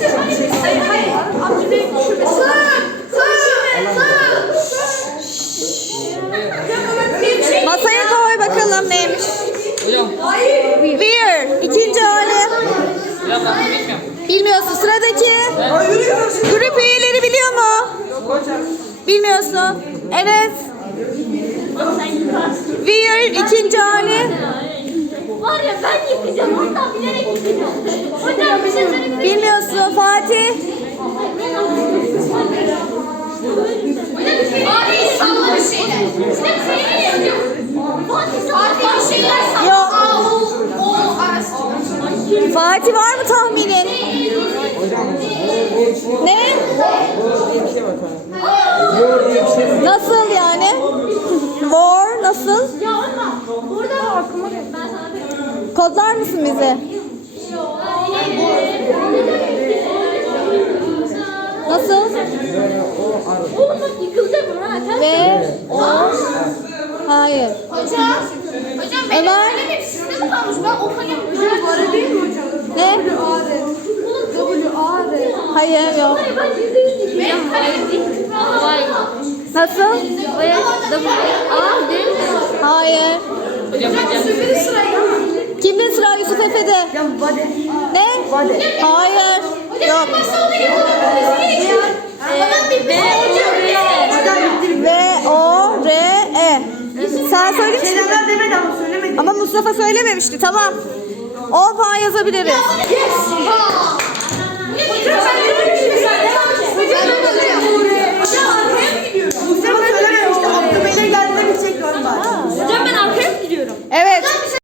Hayır hayır. Abdülhamid düşürmesin. Masaya koy bakalım neymiş. Hocam, Weird. İkinci hali. hocam ben bilmiyorum. Bilmiyorsun. Sıradaki. Grup üyeleri biliyor mu? Bilmiyorsun. Enes. Weird. ikinci hali. Var ya ben yıkacağım. Hatta bilerek yıkacağım. Bilmiyorsun. Fatih. Fatih salla bir şeyler. Fatih bir şeyler salla. Fatih var mı tahminin? Ne? Nasıl yani? War nasıl? Ya ama burada aklıma geldi. Kodlar mısın bize? Nasıl? Oğlum bak yıkılacak mı ha? Ve o Hayır. Hocam. Hocam benim Ömer. kalemim sizde mi kalmış? Ben o Hocam değil mi hocam? Ne? Hayır yok. Hayır ben yüzde yüz yıkayacağım. Benim kalemim değil. Vay. Nasıl? Oraya W A değil mi? Hayır. Hocam ben Kimde sıra Yusuf Efe'de? Ne? Hayır. Sen söyle misin? Şeyler demedi ama söylemedi. Ama Mustafa söylememişti. Tamam. 10 puan yazabiliriz. Ben ben? Mustafa söylememişti. Abdülhamid'e geldiğinde bir. Hocam ben arkaya mı gidiyorum? Evet.